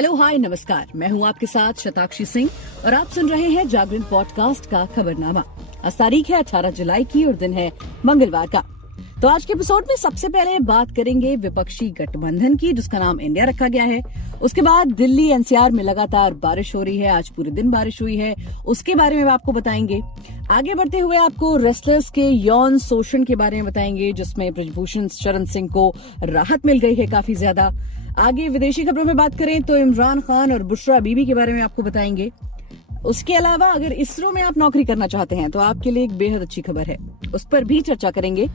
Hello hi नमस्कार, मैं हूँ आपके साथ शताक्षी सिंह और आप सुन रहे हैं जागरण पॉडकास्ट का खबरनामा। आज तारीख है 18 जुलाई की और दिन है मंगलवार का। तो आज के एपिसोड में सबसे पहले बात करेंगे विपक्षी गठबंधन की, जिसका नाम इंडिया रखा गया है। उसके बाद दिल्ली एनसीआर में लगातार बारिश हो रही है, आज पूरे दिन बारिश हुई है, उसके बारे में आपको बताएंगे। आगे बढ़ते हुए आपको रेसलर्स के यौन शोषण के बारे में बताएंगे, जिसमें ब्रजभूषण शरण सिंह को राहत मिल गई है काफी ज्यादा। आगे विदेशी खबरों में बात करें तो इमरान खान और बुशरा बीबी के बारे में आपको बताएंगे। उसके अलावा अगर इसरो में आप नौकरी करना चाहते हैं तो आपके लिए एक बेहद अच्छी खबर है, उस पर भी चर्चा करेंगे।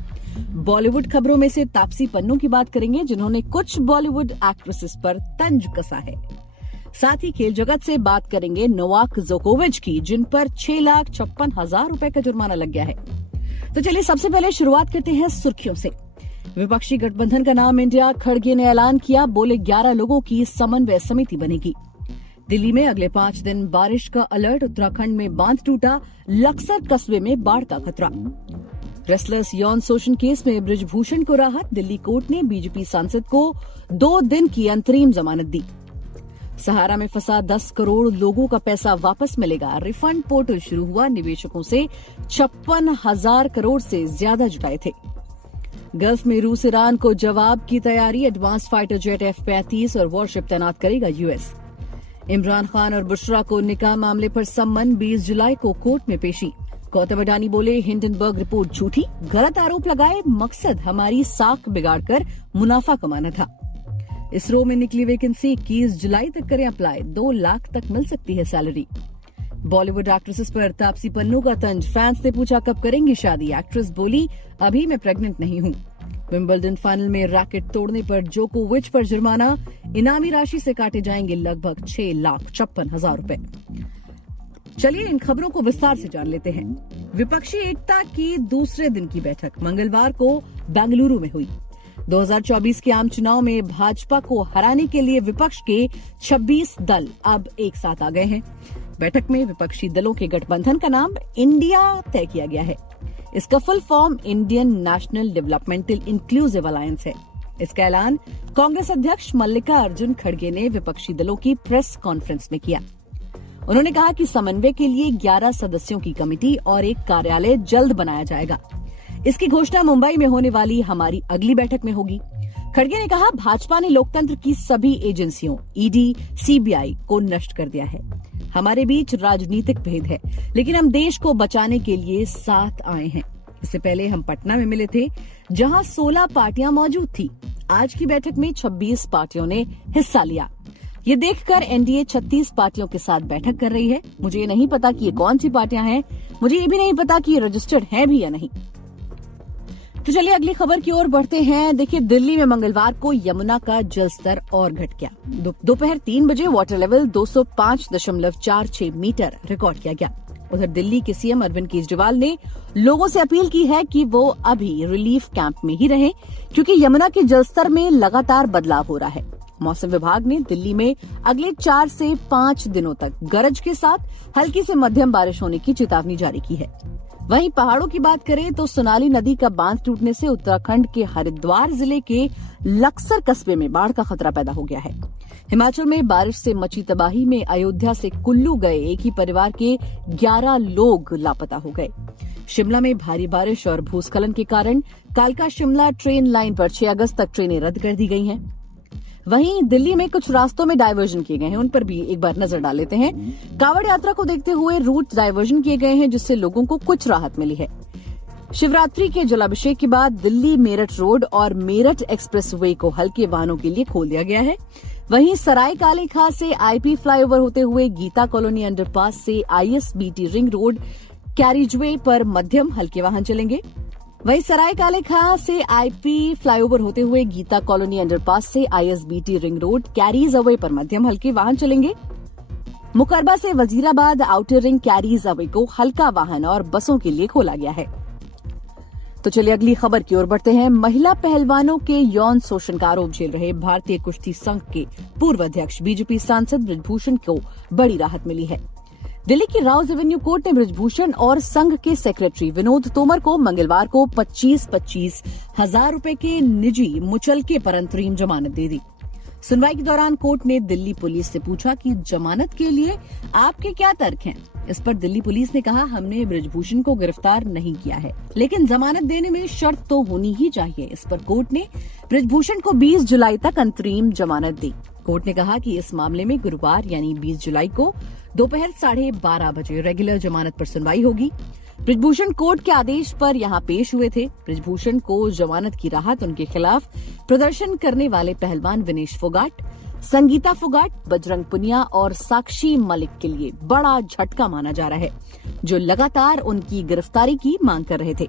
बॉलीवुड खबरों में से तापसी पन्नू की बात करेंगे, जिन्होंने कुछ बॉलीवुड एक्ट्रेसेस पर तंज कसा है। साथ ही खेल जगत से बात करेंगे नोवाक जोकोविच की, जिन पर 6,56,000 रुपए का जुर्माना लग गया है। तो चलिए सबसे पहले शुरुआत करते हैं सुर्खियों से। विपक्षी गठबंधन का नाम इंडिया, खड़गे ने ऐलान किया, बोले 11 लोगों की समन्वय समिति बनेगी। दिल्ली में अगले 5 दिन बारिश का अलर्ट, उत्तराखंड में बांध टूटा, लक्सर कस्बे में बाढ़ का खतरा। रेसलर्स यौन शोषण केस में ब्रजभूषण को राहत, दिल्ली कोर्ट ने बीजेपी सांसद को 2 दिन की अंतरिम जमानत दी। सहारा में फंसा 10 करोड़ लोगों का पैसा वापस मिलेगा, रिफंड पोर्टल शुरू हुआ, निवेशकों से 56,000 करोड़ से ज्यादा जुटाए थे। गल्फ में रूस ईरान को जवाब की तैयारी, एडवांस फाइटर जेट F-35 और वॉरशिप तैनात करेगा यूएस। इमरान खान और बुशरा को निकाह मामले पर सम्मन, 20 जुलाई को कोर्ट में पेशी। गौतम अडानी बोले हिंडनबर्ग रिपोर्ट झूठी, गलत आरोप लगाए, मकसद हमारी साख बिगाड़कर मुनाफा कमाना था। इसरो में निकली वैकेंसी, 21 जुलाई तक करें अप्लाई, 2 लाख तक मिल सकती है सैलरी। बॉलीवुड एक्ट्रेसेस पर तापसी पन्नू का तंज, फैंस ने पूछा कब करेंगी शादी, एक्ट्रेस बोली अभी मैं प्रेग्नेंट नहीं हूँ। विंबलडन फाइनल में रैकेट तोड़ने पर जोकोविच पर जुर्माना, इनामी राशि से काटे जाएंगे लगभग 6,56,000 रुपए। चलिए इन खबरों को विस्तार से जान लेते हैं। विपक्षी एकता की दूसरे दिन की बैठक मंगलवार को बेंगलुरु में हुई। 2024 के आम चुनाव में भाजपा को हराने के लिए विपक्ष के 26 दल अब एक साथ आ गए हैं। बैठक में विपक्षी दलों के गठबंधन का नाम इंडिया तय किया गया है। इसका full form Indian national developmental inclusive alliance है। इसका ऐलान कांग्रेस अध्यक्ष मल्लिकार्जुन खड़गे ने विपक्षी दलों की प्रेस कॉन्फ्रेंस में किया। उन्होंने कहा कि समन्वय के लिए 11 सदस्यों की कमेटी और एक कार्यालय जल्द बनाया जाएगा। इसकी घोषणा मुंबई में होने वाली हमारी अगली बैठक में होगी। खड़गे ने कहा भाजपा ने लोकतंत्र की सभी एजेंसियों ईडी, सीबीआई को नष्ट कर दिया है। हमारे बीच राजनीतिक भेद है, लेकिन हम देश को बचाने के लिए साथ आए हैं। इससे पहले हम पटना में मिले थे, जहां 16 पार्टियां मौजूद थी। आज की बैठक में 26 पार्टियों ने हिस्सा लिया। ये देखकर एनडीए 36 पार्टियों के साथ बैठक कर रही है। मुझे ये नहीं पता कि ये कौन सी पार्टियां हैं, मुझे ये भी नहीं पता कि ये रजिस्टर्ड है भी या नहीं। तो चलिए अगली खबर की ओर बढ़ते हैं। देखिए दिल्ली में मंगलवार को यमुना का जलस्तर और घट गया। दोपहर 3 बजे वाटर लेवल 205.46 मीटर रिकॉर्ड किया गया। उधर दिल्ली के सीएम अरविंद केजरीवाल ने लोगों से अपील की है कि वो अभी रिलीफ कैंप में ही रहें, क्योंकि यमुना के जलस्तर में लगातार बदलाव हो रहा है। मौसम विभाग ने दिल्ली में अगले 4 से 5 दिनों तक गरज के साथ हल्की से मध्यम बारिश होने की चेतावनी जारी की है। वहीं पहाड़ों की बात करें तो सोनाली नदी का बांध टूटने से उत्तराखंड के हरिद्वार जिले के लक्सर कस्बे में बाढ़ का खतरा पैदा हो गया है। हिमाचल में बारिश से मची तबाही में अयोध्या से कुल्लू गए एक ही परिवार के 11 लोग लापता हो गए। शिमला में भारी बारिश और भूस्खलन के कारण कालका शिमला ट्रेन लाइन पर 6 अगस्त तक ट्रेनें रद्द कर दी गई हैं। वहीं दिल्ली में कुछ रास्तों में डायवर्जन किए गए हैं, उन पर भी एक बार नजर डाल लेते हैं। कांवड़ यात्रा को देखते हुए रूट डायवर्जन किए गए हैं, जिससे लोगों को कुछ राहत मिली है। शिवरात्रि के जलाभिषेक के बाद दिल्ली मेरठ रोड और मेरठ एक्सप्रेसवे को हल्के वाहनों के लिए खोल दिया गया है। वहीं सराय काले खां से आईपी फ्लाईओवर होते हुए गीता कॉलोनी अंडरपास से आईएसबीटी रिंग रोड कैरिजवे पर मध्यम हल्के वाहन चलेंगे। वहीं सराय काले खां से आईपी फ्लाईओवर होते हुए गीता कॉलोनी अंडरपास से ISBT ring road carries away पर मध्यम हल्के वाहन चलेंगे। मुकरबा से Wazirabad outer ring carries away को हल्का वाहन और बसों के लिए खोला गया है। तो चलिए अगली खबर की ओर बढ़ते हैं। महिला पहलवानों के यौन शोषण का आरोप झेल रहे भारतीय कुश्ती संघ के पूर्व अध्यक्ष बीजेपी सांसद ब्रजभूषण को बड़ी राहत मिली है। दिल्ली की राउज एवेन्यू कोर्ट ने ब्रजभूषण और संघ के सेक्रेटरी विनोद तोमर को मंगलवार को 25,000 रुपए के निजी मुचलके पर अंतरिम जमानत दे दी। सुनवाई के दौरान कोर्ट ने दिल्ली पुलिस से पूछा कि जमानत के लिए आपके क्या तर्क हैं। इस पर दिल्ली पुलिस ने कहा, हमने बृजभूषण को गिरफ्तार नहीं किया है, लेकिन जमानत देने में शर्त तो होनी ही चाहिए। इस पर कोर्ट ने बृजभूषण को 20 जुलाई तक अंतरिम जमानत दी। कोर्ट ने कहा कि इस मामले में गुरुवार यानी 20 जुलाई को दोपहर 12:30 बजे रेगुलर जमानत पर सुनवाई होगी। बृजभूषण कोर्ट के आदेश पर यहां पेश हुए थे। बृजभूषण को जमानत की राहत उनके खिलाफ प्रदर्शन करने वाले पहलवान विनेश फोगाट, संगीता फोगाट, बजरंग पुनिया और साक्षी मलिक के लिए बड़ा झटका माना जा रहा है, जो लगातार उनकी गिरफ्तारी की मांग कर रहे थे।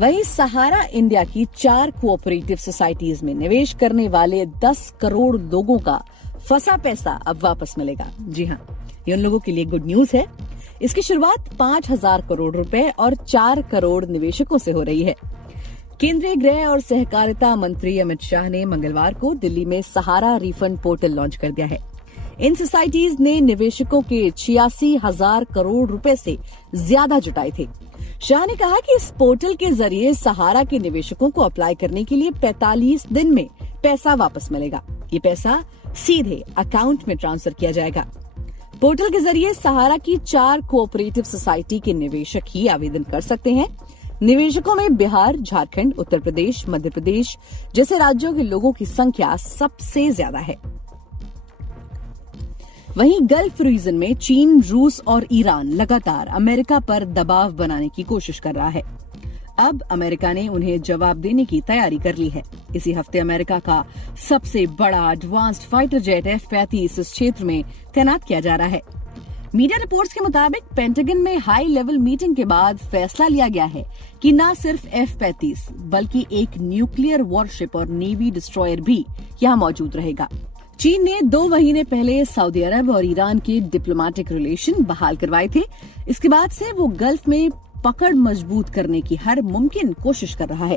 वहीं सहारा इंडिया की 4 कोऑपरेटिव सोसाइटीज में निवेश करने वाले 10 करोड़ लोगों का फंसा पैसा अब वापस मिलेगा। जी हां, ये उन लोगों के लिए गुड न्यूज है। इसकी शुरुआत 5,000 करोड़ रुपए और 4 करोड़ निवेशकों से हो रही है। केंद्रीय गृह और सहकारिता मंत्री अमित शाह ने मंगलवार को दिल्ली में सहारा रिफंड पोर्टल लॉन्च कर दिया है। इन सोसाइटीज ने निवेशकों के 86,000 करोड़ रुपए से ज्यादा जुटाए थे। शाह ने कहा कि इस पोर्टल के जरिए सहारा के निवेशकों को अप्लाई करने के लिए 45 दिन में पैसा वापस मिलेगा। ये पैसा सीधे अकाउंट में ट्रांसफर किया जाएगा। पोर्टल के जरिए सहारा की 4 कोऑपरेटिव सोसाइटी के निवेशक ही आवेदन कर सकते हैं। निवेशकों में बिहार, झारखंड, उत्तर प्रदेश, मध्य प्रदेश जैसे राज्यों के लोगों की संख्या सबसे ज्यादा है। वहीं गल्फ रीजन में चीन, रूस और ईरान लगातार अमेरिका पर दबाव बनाने की कोशिश कर रहा है। अब अमेरिका ने उन्हें जवाब देने की तैयारी कर ली है। इसी हफ्ते अमेरिका का सबसे बड़ा एडवांस्ड फाइटर जेट F-35 इस क्षेत्र में तैनात किया जा रहा है। मीडिया रिपोर्ट्स के मुताबिक पेंटागन में हाई लेवल मीटिंग के बाद फैसला लिया गया है कि न सिर्फ F-35 बल्कि एक न्यूक्लियर वॉरशिप और नेवी डिस्ट्रॉयर भी यहां मौजूद रहेगा। चीन ने 2 महीने पहले सऊदी अरब और ईरान के डिप्लोमेटिक रिलेशन बहाल करवाए थे। इसके बाद से वो गल्फ में पकड़ मजबूत करने की हर मुमकिन कोशिश कर रहा है।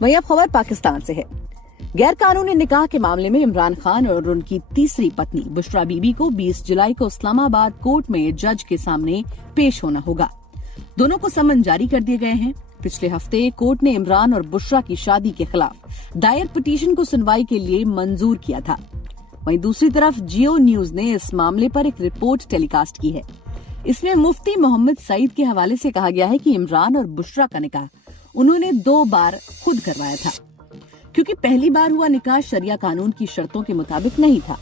वहीं अब खबर पाकिस्तान से है। गैर कानूनी निकाह के मामले में इमरान खान और उनकी तीसरी पत्नी बुशरा बीबी को 20 जुलाई को इस्लामाबाद कोर्ट में जज के सामने पेश होना होगा। दोनों को समन जारी कर दिए गए हैं। पिछले हफ्ते कोर्ट ने इमरान और बुशरा की शादी के खिलाफ दायर पिटीशन को सुनवाई के लिए मंजूर किया था। वहीं दूसरी तरफ जियो न्यूज ने इस मामले पर एक रिपोर्ट टेलीकास्ट की है। इसमें मुफ्ती मोहम्मद सईद के हवाले से कहा गया है कि इमरान और बुशरा का निकाह उन्होंने 2 बार खुद करवाया था, क्योंकि पहली बार हुआ निकाह शरिया कानून की शर्तों के मुताबिक नहीं था।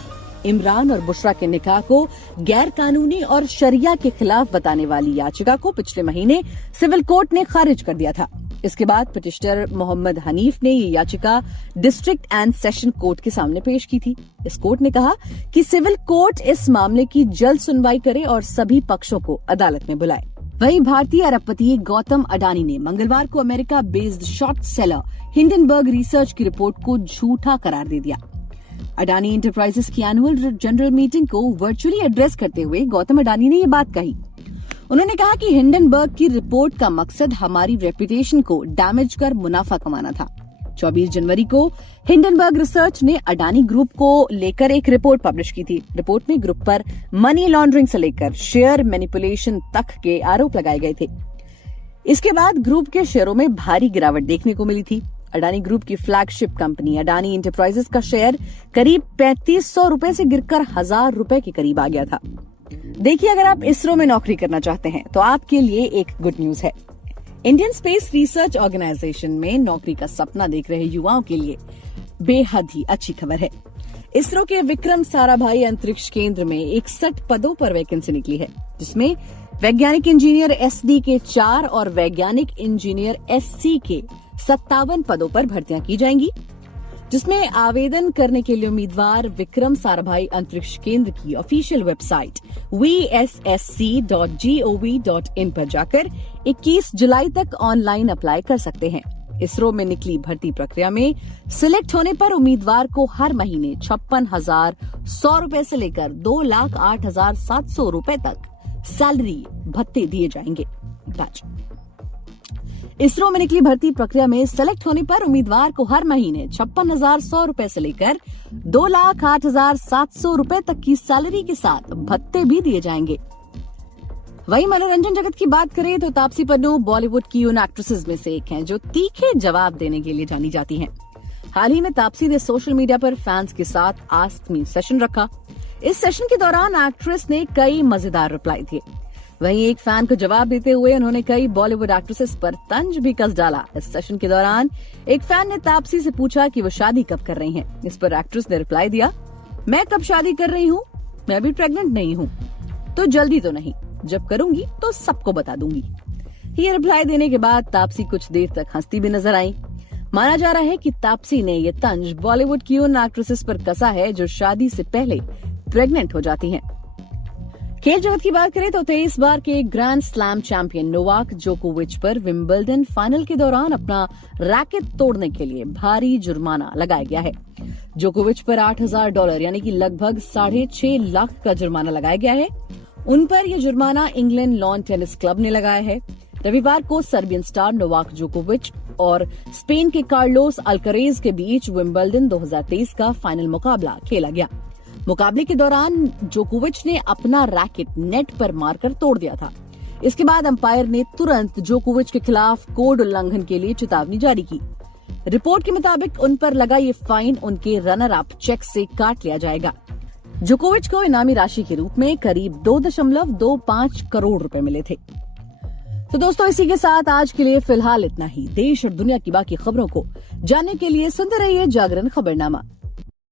इमरान और बुशरा के निकाह को गैर कानूनी और शरिया के खिलाफ बताने वाली याचिका को पिछले महीने सिविल कोर्ट ने खारिज कर दिया था। इसके बाद पिटिशनर मोहम्मद हनीफ ने ये याचिका डिस्ट्रिक्ट एंड सेशन कोर्ट के सामने पेश की थी। इस कोर्ट ने कहा कि सिविल कोर्ट इस मामले की जल्द सुनवाई करे और सभी पक्षों को अदालत में बुलाए। वहीं भारतीय अरबपति गौतम अडानी ने मंगलवार को America based short seller Hindenburg research की रिपोर्ट को झूठा करार दे दिया। अडानी एंटरप्राइजेस की एनुअल जनरल मीटिंग को वर्चुअली एड्रेस करते हुए गौतम अडानी ने ये बात कही। उन्होंने कहा कि हिंडनबर्ग की रिपोर्ट का मकसद हमारी रेपुटेशन को डैमेज कर मुनाफा कमाना था। 24 जनवरी को हिंडनबर्ग रिसर्च ने अडानी ग्रुप को लेकर एक रिपोर्ट पब्लिश की थी। रिपोर्ट में ग्रुप पर मनी लॉन्ड्रिंग से लेकर शेयर मैनिपुलेशन तक के आरोप लगाए गए थे। इसके बाद ग्रुप के शेयरों में भारी गिरावट देखने को मिली थी। अडानी ग्रुप की फ्लैगशिप कंपनी अडानी एंटरप्राइजेस का शेयर करीब 3500 रुपए से गिरकर 1000 रुपए के करीब आ गया था। देखिए, अगर आप इसरो में नौकरी करना चाहते हैं तो आपके लिए एक गुड न्यूज है। इंडियन स्पेस रिसर्च ऑर्गेनाइजेशन में नौकरी का सपना देख रहे युवाओं के लिए बेहद ही अच्छी खबर है। इसरो के विक्रम साराभाई अंतरिक्ष केंद्र में 61 पदों पर वैकेंसी निकली है, जिसमें वैज्ञानिक इंजीनियर SD के 4 और वैज्ञानिक इंजीनियर SC के 57 पदों पर भर्तियां की जाएंगी, जिसमें आवेदन करने के लिए उम्मीदवार विक्रम साराभाई अंतरिक्ष केंद्र की ऑफिशियल वेबसाइट vssc.gov.in पर जाकर 21 जुलाई तक ऑनलाइन अप्लाई कर सकते हैं। इसरो में निकली भर्ती प्रक्रिया में सिलेक्ट होने पर उम्मीदवार को हर महीने 56,100 रुपए से लेकर 2,08,700 रुपए तक सैलरी भत्ते दिए जाएंगे। इसरो में निकली भर्ती प्रक्रिया में सेलेक्ट होने पर उम्मीदवार को हर महीने 56,100 रुपए से लेकर 2,08,700 रुपए तक की सैलरी के साथ भत्ते भी दिए जाएंगे। वहीं मनोरंजन जगत की बात करें तो तापसी पन्नू बॉलीवुड की उन एक्ट्रेसेस में से एक हैं जो तीखे जवाब देने के लिए जानी जाती हैं। हाल ही में तापसी ने सोशल मीडिया पर फैंस के साथ आस्क मी सेशन रखा। इस सेशन के दौरान एक्ट्रेस ने कई मजेदार रिप्लाई दिए। वहीं एक फैन को जवाब देते हुए उन्होंने कई बॉलीवुड एक्ट्रेसेस पर तंज भी कस डाला। इस सेशन के दौरान एक फैन ने तापसी से पूछा कि वो शादी कब कर रही हैं। इस पर एक्ट्रेस ने रिप्लाई दिया, मैं कब शादी कर रही हूँ, मैं अभी प्रेग्नेंट नहीं हूँ, तो जल्दी तो नहीं, जब करूंगी तो सबको बता दूंगी। ये रिप्लाई देने के बाद तापसी कुछ देर तक हंसती भी नजर आई। माना जा रहा है कि तापसी ने ये तंज बॉलीवुड की उन एक्ट्रेसेस पर कसा है जो शादी से पहले प्रेग्नेंट हो जाती हैं। खेल जगत की बात करें तो 23 बार के ग्रैंड स्लैम चैंपियन नोवाक जोकोविच पर विंबलडन फाइनल के दौरान अपना रैकेट तोड़ने के लिए भारी जुर्माना लगाया गया है। जोकोविच पर $8,000 यानी कि लगभग 6.5 लाख का जुर्माना लगाया गया है। उन पर यह जुर्माना इंग्लैंड लॉन टेनिस क्लब ने लगाया है। रविवार को सर्बियन स्टार नोवाक जोकोविच और स्पेन के कार्लोस अल्करेज के बीच विंबलडन 2023 का फाइनल मुकाबला खेला गया। मुकाबले के दौरान जोकोविच ने अपना रैकेट नेट पर मारकर तोड़ दिया था। इसके बाद अंपायर ने तुरंत जोकोविच के खिलाफ कोड उल्लंघन के लिए चेतावनी जारी की। रिपोर्ट के मुताबिक उन पर लगा ये फाइन उनके रनर अप चेक से काट लिया जाएगा। जोकोविच को इनामी राशि के रूप में करीब 2.25 करोड़ रुपए मिले थे। तो दोस्तों, इसी के साथ आज के लिए फिलहाल इतना ही। देश और दुनिया की बाकी खबरों को जानने के लिए सुनते रहिए जागरण खबरनामा।